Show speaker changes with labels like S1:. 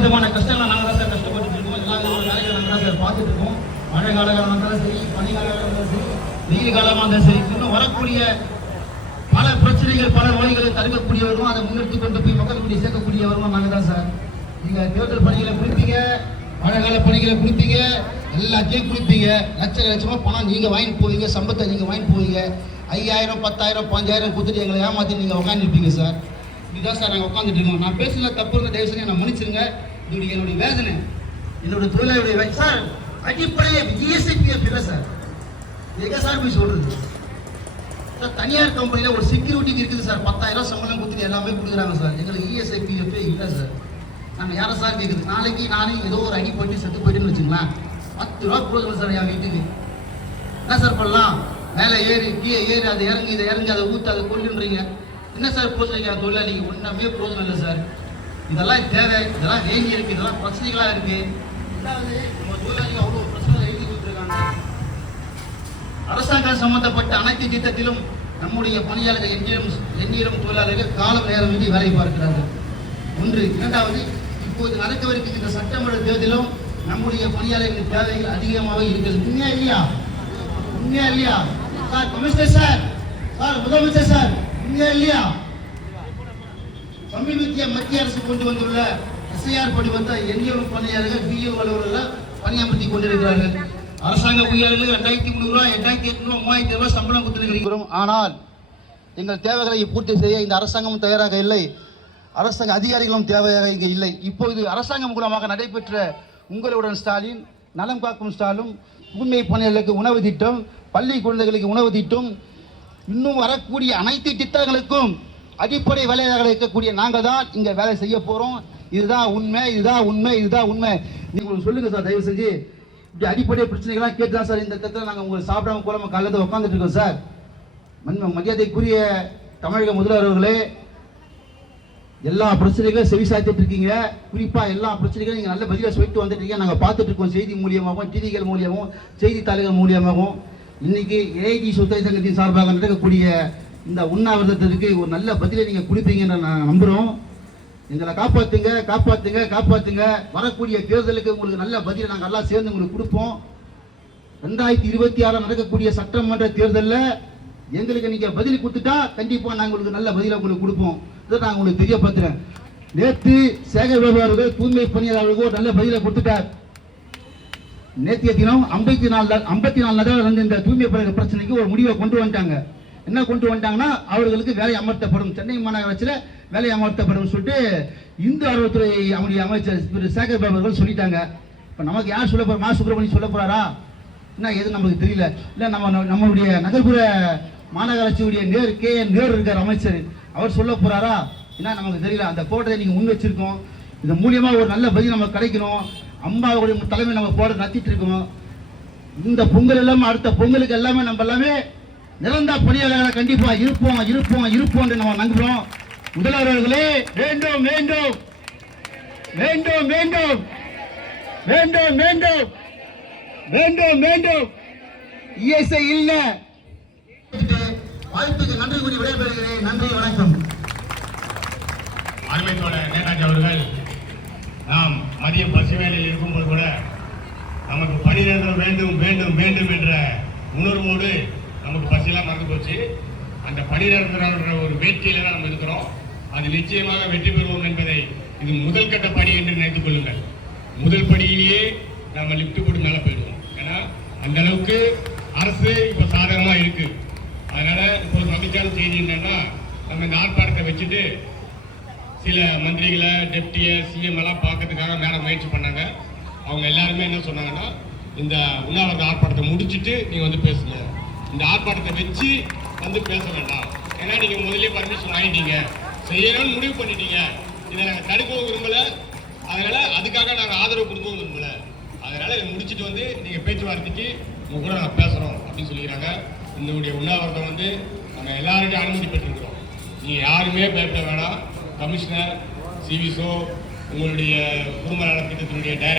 S1: விதமான கஷ்டங்களை நாங்கள் தான் சார் கஷ்டப்பட்டு இருக்கோம். எல்லா விதமான வேலைகளை நாங்கள் தான் சார் பார்த்துட்டு இருக்கோம். மழை காலகாலமாக இருந்தாலும் சரி பனி காலமாக இருந்தாலும் சரி வெயில் காலமாக இருந்தாலும் சரி இன்னும் வரக்கூடிய பல பிரச்சனைகள் பல நோய்களை தடுக்கக்கூடியவரும் அதை முன்னெடுத்து கொண்டு போய் மக்கள் கூடி சேர்க்கக்கூடியவரும் நாங்கள் தான் சார். நீங்கள் தேர்தல் பணிகளை குறிப்பீங்க மழை கால பணிகளை குறிப்பீங்க எல்லாத்தையும் குறிப்பீங்க லட்ச லட்சமாக பணம் நீங்கள் வாங்கிட்டு போவீங்க சம்பத்தை நீங்கள் வாங்கிட்டு போவீங்க. ஐயாயிரம் பத்தாயிரம் பஞ்சாயிரம் கொடுத்துட்டு எங்களை ஏமாற்றி நீங்கள் உட்காந்துருப்பீங்க சார். இதுதான் சார் நாங்கள் உட்காந்துட்டு இருக்கோம். நான் பேசுகிற தப்பு இருந்த தயவு செஞ்சு நான் மன்னிச்சிருங்க. இது என்னுடைய வேதனை என்னுடைய தொழிலாளருடைய சார் அடிப்படையே ஜிஎஸ்டிபிஎஃப் இல்லை சார் எங்கே சார் போய் சொல்கிறது சார் தனியார் கம்பெனியில் ஒரு செக்யூரிட்டிக்கு இருக்குது சார். பத்தாயிரம் சம்பளம் கொடுத்துட்டு எல்லாமே கொடுக்குறாங்க சார். எங்களுக்கு இஎஸ்ஐபிஎஃபே இல்லை சார். நாங்கள் யாரை சார் கேட்குறது நாளைக்கு நானே ஏதோ ஒரு அடி பண்ணி செத்து போயிட்டுன்னு வச்சுங்களேன். பத்து ரூபா கொடுக்கணும் சார் என் வீட்டுக்கு. என்ன சார் பண்ணலாம்? மேலே ஏறி கீழே ஏறி அதை இறங்கி இதை இறங்கி அதை ஊற்று அதை கொல்லுன்றீங்க. என்ன சார் போச்சுங்க தொழிலாளிக்கு ஒன்றுமே பிரோஜனம் இல்லை சார். இதெல்லாம் தேவை. இதெல்லாம் வேண்டி இருக்கு. இதெல்லாம் பிரச்சனைகளாக இருக்கு. ரெண்டாவது நம்ம தொழிலாளிகள் அவ்வளோ பிரச்சனை எழுதி கொடுத்துருக்காங்க. அரசாங்கம் சம்பந்தப்பட்ட அனைத்து திட்டத்திலும் நம்முடைய பணியாளர்கள் எண்ணிலும் எண்ணிலும் தொழிலாளர்கள் காலம் நேரமின்றி வேலை பார்க்கிறார்கள். ஒன்று. இரண்டாவது இப்போது நடக்கவிருக்கின்ற சட்டமன்ற தேர்தலும் நம்முடைய பணியாளர்கள் தேவைகள் அதிகமாக இருக்கிறது. உண்மையா இல்லையா? உண்மையா இல்லையா? Sir commissioner sir. சார் முதலமைச்சர் சார். உண்மையா இல்லையா? சமீபத்திய மத்திய அரசு கொண்டு வந்துள்ள எஸ்ஐஆர் படி வந்த என்ஜிஓ பணியாளர்கள் பிஓ அலுவலர்கள் பணியமர்த்தி கொண்டிருக்கிறார்கள். அரசாங்க ஊழியர்களுக்கு ரெண்டாயிரத்தி முந்நூறு எட்டாயிரத்தி எட்நூறு மூவாயிரத்தி ரூபாய் சம்பளம் கொடுத்துருக்கிறோம் ஆனால் எங்கள் தேவைகளை பூர்த்தி செய்ய இந்த அரசாங்கம் தயாராக இல்லை. அரசாங்க அதிகாரிகளும் தேவையாக இங்கே இல்லை. இப்போது அரசாங்கம் மூலமாக நடைபெற்ற உங்களுடன் ஸ்டாலின் நலம் காக்கும் ஸ்டாலும் தூய்மை பணியாளர்களுக்கு உணவு திட்டம் பள்ளி குழந்தைகளுக்கு உணவு திட்டம் இன்னும் வரக்கூடிய அனைத்து திட்டங்களுக்கும் அடிப்படை வேலையாக இருக்கக்கூடிய நாங்கள் தான் இங்கே வேலை செய்ய போகிறோம் இதுதான் உண்மை இதுதான் உண்மை இதுதான் உண்மை. நீங்கள் சொல்லுங்கள் சார் தயவு செஞ்சு. இப்படி அடிப்படை பிரச்சனைகள்லாம் கேட்டு தான் சார் இந்த இடத்துல நாங்கள் உங்களை சாப்பிடாம கோலம காலையில் உட்காந்துட்டு இருக்கோம் சார். மண் மரியாதைக்குரிய தமிழக முதல்வர் அவர்களே எல்லா பிரச்சனைகளும் செவி சாய்த்துட்டு இருக்கீங்க. குறிப்பாக எல்லா பிரச்சனைகளும் நீங்கள் நல்ல பதிலாக சொல்லிட்டு வந்துட்டு இருக்கீங்க. நாங்கள் பார்த்துட்டு இருக்கோம் செய்தி மூலியமாகவும் டிவிகள் மூலியமாகவும் செய்தித்தாள்கள் மூலியமாகவும் இன்னைக்கு ஏஐடி சுத்த சங்கத்தின் சார்பாக நடக்கக்கூடிய இந்த உண்ணாவிரதத்திற்கு ஒரு நல்ல பதிலை நீங்கள் கொடுப்பீங்கன்னு நான் நம்புகிறோம் எங்களை காப்பாற்றுங்க காப்பாற்றுங்க காப்பாற்றுங்க வரக்கூடிய தேர்தலுக்கு உங்களுக்கு நல்ல பதிலை நாங்கள் எல்லாம் சேர்ந்து உங்களுக்கு கொடுப்போம். ரெண்டாயிரத்தி இருபத்தி ஆறு நடக்கக்கூடிய சட்டமன்ற தேர்தலில் எங்களுக்கு நீங்கள் பதில் கொடுத்துட்டா கண்டிப்பாக நாங்கள் உங்களுக்கு நல்ல பதிலை உங்களுக்கு கொடுப்போம். இதை நான் உங்களுக்கு தெரியப்படுத்துகிறேன் நேற்று சேகர் பாபு அவர்கள் தூய்மை பணியாளர்களுக்கு நல்ல பதிலை கொடுத்துட்டார். நேற்றைய தினம் ஐம்பத்தி நாலு ஐம்பத்தி நாலு நகரம் இந்த தூய்மை பணியாளர் பிரச்சனைக்கு ஒரு முடிவை கொண்டு வந்துட்டாங்க. என்ன கொண்டு வந்துட்டாங்கன்னா அவர்களுக்கு வேலை அமர்த்தப்படும். சென்னை மாநகராட்சியில் வேலை அமர்த்தப்படும் சொல்லிட்டு இந்து அறவுத்துறை அவருடைய அமைச்சர் திரு சேகர் பாபு அவர்கள் சொல்லிட்டாங்க. இப்போ நமக்கு யார் சொல்ல போகிற மா சுப்பிரமணியம் சொல்ல போகிறாரா என்ன எது நமக்கு தெரியல. இல்லை நம்ம நம்மளுடைய நகர்ப்புற மாநகராட்சியுடைய நேர் கே என் இருக்கார் அமைச்சர். அவர் சொல்ல போகிறாரா என்ன நமக்கு தெரியல. அந்த போட்டதை நீங்கள் முன் வச்சிருக்கோம். இது மூலியமாக ஒரு நல்ல பதில் நமக்கு கிடைக்கணும். அம்மாவுடைய தலைமை நம்ம போட நடத்திட்டு இருக்கோம். இந்த பொங்கல் எல்லாமே அடுத்த பொங்கலுக்கு எல்லாமே நம்ம எல்லாமே நிரந்தர பணியாளர்களை கண்டிப்பா இருப்போம் இருப்போம் இருப்போம் என்று நம்ம நம்புறோம். முதல்வர் அவர்களே வேண்டும் வேண்டும். வேண்டும் வேண்டும். வேண்டும் வேண்டும். வேண்டும் வேண்டும். இஎஸ்ஐ இல்ல. வாய்ப்புக்கு நன்றி கூறி விடைபெறுகிறேன். நன்றி வணக்கம்.
S2: அருமைத்தோட நேதாஜி அவர்கள் நாம் மதியம் பசு வேலையில் இருக்கும்போது கூட நமக்கு பணி நிரந்தரம் வேண்டும் வேண்டும் வேண்டும் என்ற உணர்வோடு நமக்கு பசியெல்லாம் மறந்து போச்சு. அந்த பணி ஒரு வேட்கையில தான் நம்ம இருக்கிறோம். அது நிச்சயமாக வெற்றி பெறுவோம் என்பதை இது முதல் கட்ட பணி என்று நினைத்துக் கொள்ளுங்கள். முதல் படியிலேயே நம்ம லிப்ட் போட்டு மேலே போயிடுவோம். ஏன்னா அந்த அளவுக்கு அரசு இப்போ சாதகமாக இருக்கு. அதனால இப்போ ஒரு மகிழ்ச்சியான செய்தி என்னன்னா நம்ம இந்த ஆர்ப்பாட்டத்தை வச்சுட்டு சில மந்திரிகளை டெப்டியை சிஎம் எல்லாம் பார்க்கறதுக்காக மேடம் முயற்சி பண்ணாங்க. அவங்க எல்லாருமே என்ன சொன்னாங்கன்னா இந்த உண்ணாவிரத ஆர்ப்பாட்டத்தை முடிச்சுட்டு நீங்கள் வந்து பேசுங்க. இந்த ஆர்ப்பாட்டத்தை வச்சு வந்து பேச வேண்டாம். ஏன்னா நீங்க முதலே பர்மிஷன் வாங்கிட்டீங்க. செய்யணும்னு முடிவு பண்ணிட்டீங்க. இதை நாங்கள் தடுக்கவும் விரும்பல. அதனால அதுக்காக நாங்கள் ஆதரவு கொடுக்கவும் விரும்பல. அதனால இதை முடிச்சுட்டு வந்து நீங்க பேச்சுவார்த்தைக்கு உங்க கூட நாங்கள் பேசுறோம் அப்படின்னு சொல்லிக்கிறாங்க. இந்த உண்ணாவிரதம் வந்து நம்ம எல்லாருக்கும் அனுமதி பெற்றிருக்கிறோம். நீங்கள் யாருமே பயப்பட வேணாம். கமிஷனர் சிவிசோ உங்களுடைய குடும்ப நலத்திட்டத்தினுடைய டைரக்டர்